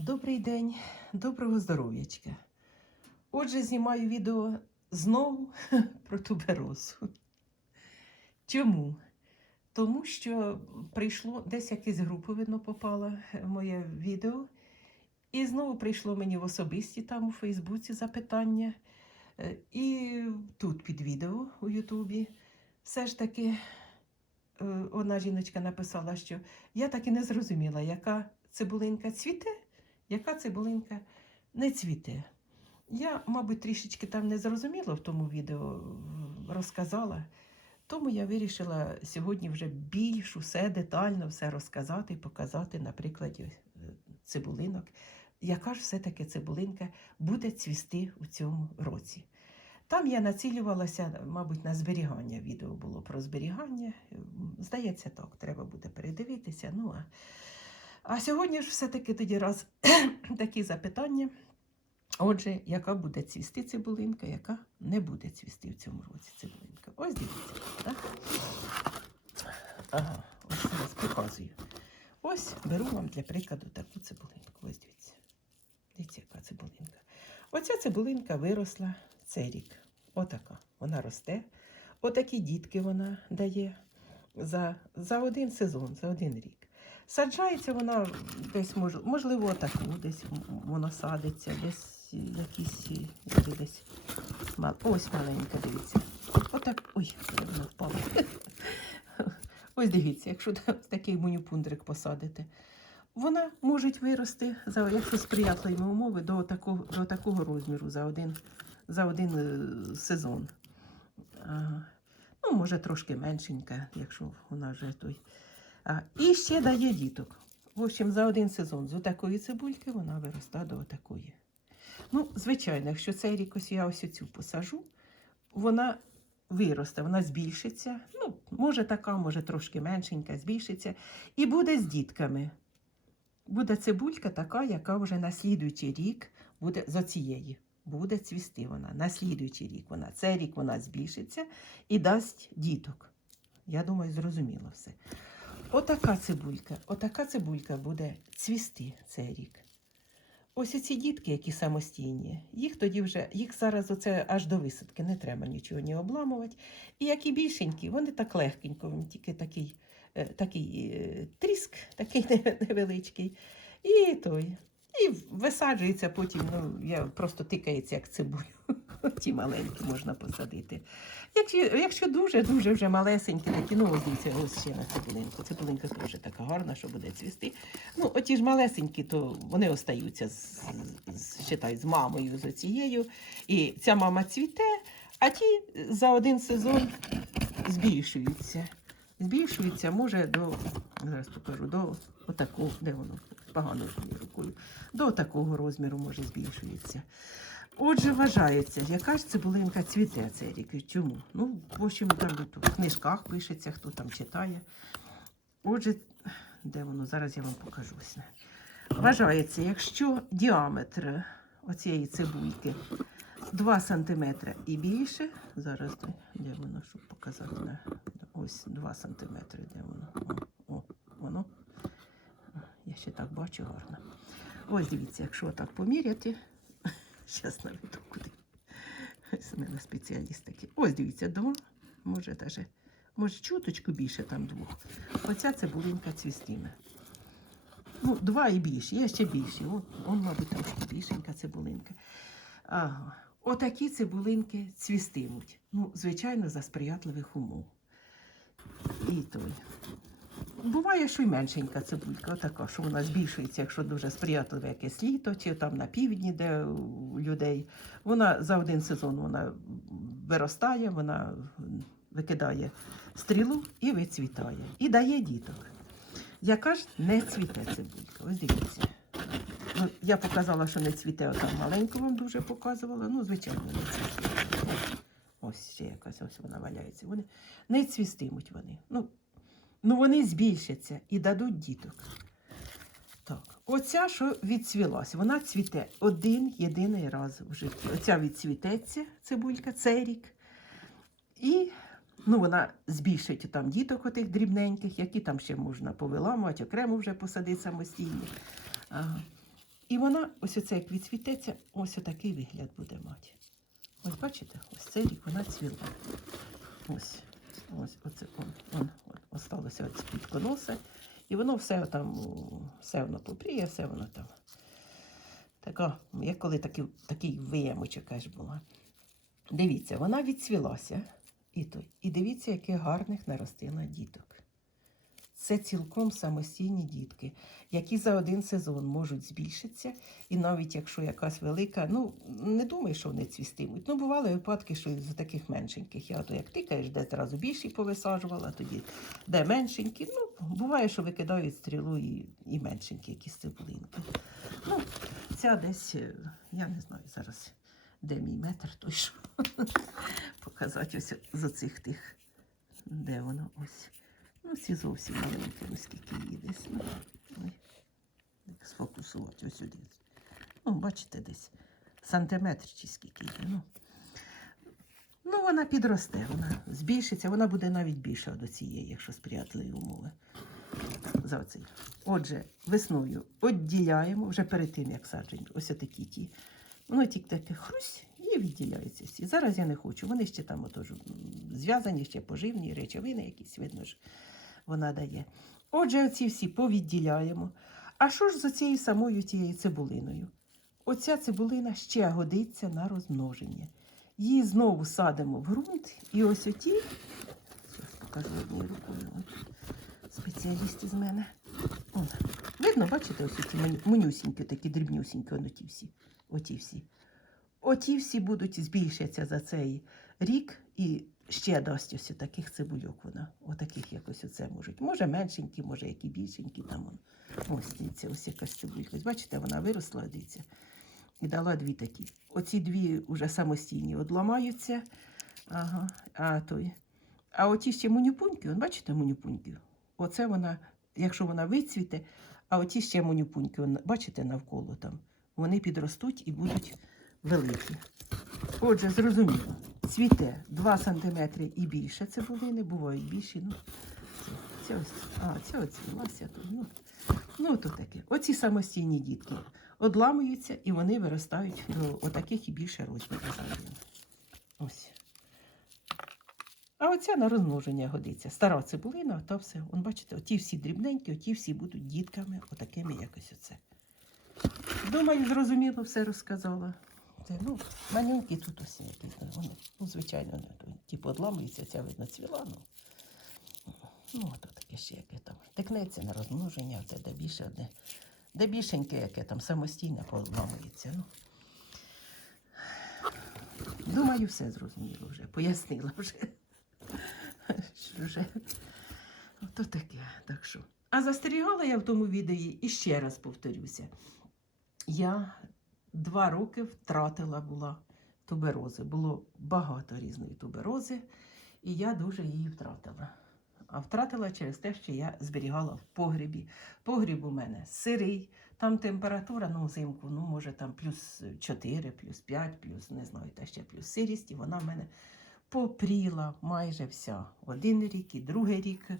Добрий день, доброго здоров'ячка. Отже, знімаю відео знову про туберозу. Чому? Тому що прийшло десь якесь групи, видно, попало е, моє відео. І знову прийшло мені в особисті там у Фейсбуці запитання. Е, І тут під відео у Ютубі. Все ж таки е, одна жіночка написала, що я так і не зрозуміла, яка цибулинка цвіте, яка цибулинка не цвіте. Я, мабуть, трішечки там не зрозуміла в тому відео, розказала. Тому я вирішила сьогодні вже більш усе детально все розказати і показати на прикладі е, цибулинок, яка ж все-таки цибулинка буде цвісти у цьому році. Там я націлювалася, мабуть, на зберігання. Відео було про зберігання. Здається, так, треба буде передивитися. Ну, а, а сьогодні ж все-таки тоді раз такі запитання. Отже, яка буде цвісти цибулинка, яка не буде цвісти в цьому році цибулинка. Ось дивіться. Так? Ага, ось зараз показую. Ось беру вам для прикладу таку цибулинку. Ось дивіться. Дивіться, яка цибулинка. Оця цибулинка виросла цей рік. Отака. Вона росте. Отакі дітки вона дає за, за один сезон, за один рік. Саджається вона десь, мож- можливо, отаку, десь воно садиться, десь якісь десь. Ось маленька, дивіться. Отак. Ой, вона впала. Ось дивіться, якщо та- такий мунюпундрик посадити. Вона може вирости, якщо сприятливі умови, до такого, до такого розміру за один, за один е, сезон. Ага. Ну, може, трошки меншенька, якщо вона вже той. А, і ще дає діток. В общем, за один сезон з такої цибульки вона виросте до такої. Ну, звичайно, якщо цей рік ось я ось цю посажу, вона виросте, вона збільшиться. Ну, може така, може трошки меншенька, збільшиться. І буде з дітками. Буде цибулька така, яка вже на слідуючий рік буде з оцієї. Буде цвісти вона. На слідуючий рік вона. Цей рік вона збільшиться і дасть діток. Я думаю, зрозуміло все. Отака цибулька, отака цибулька буде цвісти цей рік. Ось ці дітки, які самостійні, їх тоді вже, їх зараз оце аж до висадки, не треба нічого не обламувати. І які більшенькі, вони так легкенько, вони тільки такий, е, такий е, тріск, такий невеличкий. І той. І висаджується потім, ну, я просто тикається, як цибулю. Ті маленькі можна посадити. Якщо, якщо дуже-дуже вже малесенькі, такі, ну ось дивіться, ось ще на цибулинку. Цибулинка теж така гарна, що буде цвісти. Ну, оті ж малесенькі, то вони остаються з, з, считай, з мамою, з оцією. І ця мама цвіте, а ті за один сезон збільшуються. Збільшуються, може, до, зараз покажу, до отакого, де воно погано рукою, до такого розміру, може, збільшується. Отже, вважається, яка ж цибулинка цвіте цей рік. Чому? Ну, в общем, там в книжках пишеться, хто там читає. Отже, де воно? Зараз я вам покажу. Вважається, якщо діаметр оцієї цибульки 2 см і більше, зараз де воно, щоб показати, на, ось 2 см, де воно? О, о, воно. Я ще так бачу гарно. Ось дивіться, якщо так поміряти, зараз наведу куди. Ось у мене спеціаліст такий. Ось дивіться, два, може даже, може чуточку більше там двох. Оця цибулинка цвістиме. Ну, два і більше, є ще більші. О, он, мабуть, трошки більшенька цибулинка. Ага. Отакі цибулинки цвістимуть. Ну, звичайно, за сприятливих умов. І той. Буває, що й меншенька цибулька, отака, що вона збільшується, якщо дуже сприятливе якесь літо, чи там на півдні, де у людей. Вона за один сезон вона виростає, вона викидає стрілу і вицвітає. І дає діток. Яка ж не цвіте цибулька? Ось дивіться. Ну, я показала, що не цвіте, отам маленьку вам дуже показувала. Ну, звичайно, не цвіте. Ось ще якась ось вона валяється. Вони не цвістимуть вони. Ну, ну вони збільшаться і дадуть діток. Так, оця, що відцвілася, вона цвіте один єдиний раз в житті. Оця відцвітеться, цибулька, цей рік. І ну, вона збільшить там діток отих дрібненьких, які там ще можна повиламувати, окремо вже посадити самостійно. Ага. І вона, ось оце як відцвітеться, ось отакий вигляд буде мати. Ось бачите, ось цей рік вона цвіла. Ось, ось, оце, он, он, осталося от квітконоса. І воно все там, все воно попріє, все воно там. Така, як коли такий, такий виямочок аж була. Дивіться, вона відцвілася. І, той. і дивіться, яких гарних наростила діток. Це цілком самостійні дітки, які за один сезон можуть збільшитися. І навіть якщо якась велика, ну не думай, що вони цвістимуть. Ну, бували випадки, що з таких меншеньких. Я то як тикаєш, де зразу більші повисаджувала, тоді де меншенькі. Ну, буває, що викидають стрілу і, і меншенькі якісь цибулинки. Ну, ця десь, е, я не знаю зараз, де мій метр той що показати ось з оцих тих, де воно ось. Ну, ці зовсім маленькі, ось скільки її десь. Ну, ой, як сфокусувати ось сюди. Ну, бачите, десь сантиметр чи скільки йде. Ну. ну, вона підросте, вона збільшиться, вона буде навіть більша до цієї, якщо сприятливі умови. За оцей. Отже, весною відділяємо вже перед тим, як саджень, ось такі ті. Воно тільки таке хрусь відділяються всі. Зараз я не хочу. Вони ще там отож, зв'язані, ще поживні речовини, якісь видно ж вона дає. Отже, ці всі повідділяємо. А що ж з цією самою тією цибулиною? Оця цибулина ще годиться на розмноження. Її знову садимо в ґрунт, і ось оті, зараз покажу однією рукою, от, спеціаліст мене. О, видно, бачите, ось ці манюсінькі, такі дрібнюсінькі, оті всі. Оті всі. Оті всі будуть збільшаться за цей рік і ще дасть ось таких цибульок вона. Отаких якось оце можуть. Може меншенькі, може які більшенькі там. он. Ось дивіться, ось якась цибулька. Бачите, вона виросла, дивіться. І дала дві такі. Оці дві вже самостійні одламаються. Ага, а той. А оті ще мунюпуньки, он, бачите мунюпуньки? Оце вона, якщо вона вицвіте, а оті ще мунюпуньки, он, бачите, навколо там. Вони підростуть і будуть великі. Отже, зрозуміло, цвіте 2 см і більше цибулини, бувають більші. Ну, це, ось, а, оцвілася тут. Ну, ну, то таке. Оці самостійні дітки одламуються і вони виростають до отаких і більше розмірів. Ось. А оця на розмноження годиться. Стара цибулина, то все. Вон, бачите, оті всі дрібненькі, оті всі будуть дітками, отакими якось оце. Думаю, зрозуміло все розказала. Це, ну, маленькі тут усі ну, Вони, ну, звичайно, то, типу ця видно цвіла. Ну, ну то таке ще яке там. Тикнеться на розмноження, це де більше одне. Де більшеньке, яке там самостійно поодламується. Ну. Думаю, все зрозуміло вже, пояснила вже. Що вже. Ото таке. Так що. А застерігала я в тому відео і ще раз повторюся. Я два роки втратила була туберози. Було багато різної туберози, і я дуже її втратила. А втратила через те, що я зберігала в погрібі. Погріб у мене сирий, там температура, ну, взимку, ну, може, там плюс 4, плюс 5, плюс не знаю, та ще плюс сирість, і вона в мене попріла майже вся. Один рік і другий рік.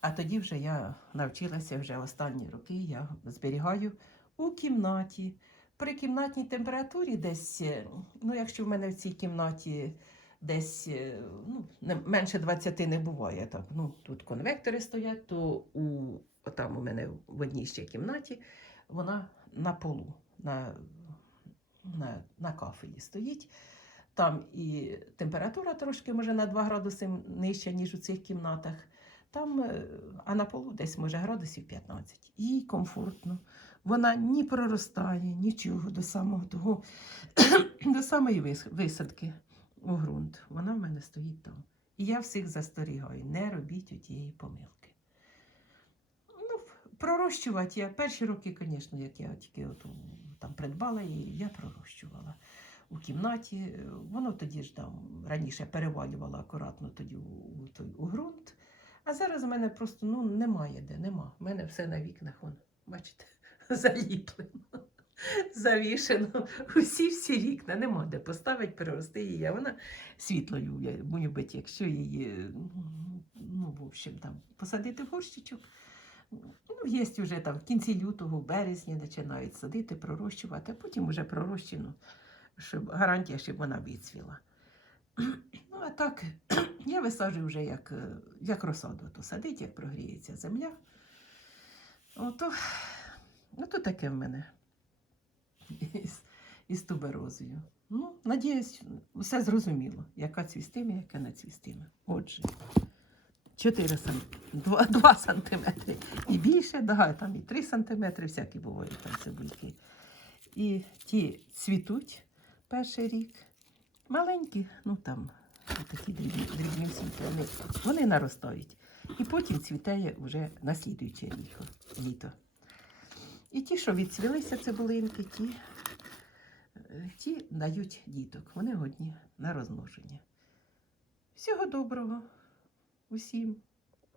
А тоді вже я навчилася вже останні роки, я зберігаю у кімнаті. При кімнатній температурі десь, е, ну якщо в мене в цій кімнаті десь е, ну, менше 20 не буває. Так. Ну, тут конвектори стоять, то у, там у мене в одній ще кімнаті вона на полу, на, на, на кафелі стоїть. Там і температура трошки може на 2 градуси нижча, ніж у цих кімнатах. Там, е, а на полу десь може градусів 15. Їй комфортно. Вона ні проростає, нічого до самого того, до самої висадки у ґрунт. Вона в мене стоїть там. І я всіх застерігаю, не робіть отієї помилки. Ну, пророщувати я перші роки, звісно, як я тільки от, там придбала її, я пророщувала у кімнаті. Воно тоді ж там раніше перевалювала акуратно тоді у, у, у ґрунт. А зараз у мене просто ну, немає де, нема. У мене все на вікнах, вон, бачите, заліплено, завішено. Усі всі вікна, нема де поставити, перерости її. А вона світло любить, якщо її, ну, в общем, там, посадити в горщичок. Ну, є вже там в кінці лютого, в березні починають садити, пророщувати, а потім вже пророщену, щоб гарантія, щоб вона відцвіла. Ну, а так, я висаджую вже як, е, як розсаду, то садить, як прогріється земля. Ото, ото таке в мене із, із туберозою. Ну, надіюсь, все зрозуміло, яка цвістиме, яка не цвістиме. Отже, 4 см, 2, 2 сантиметри і більше, да, там і 3 сантиметри, всякі бувають там цибульки. І ті цвітуть перший рік. Маленькі, ну там такі дрібні, дрібні вони, вони наростають. І потім цвітає вже наслідуюче літо. літо. І ті, що відцвілися цибулинки, ті, е, ті дають діток. Вони годні на розмноження. Всього доброго усім.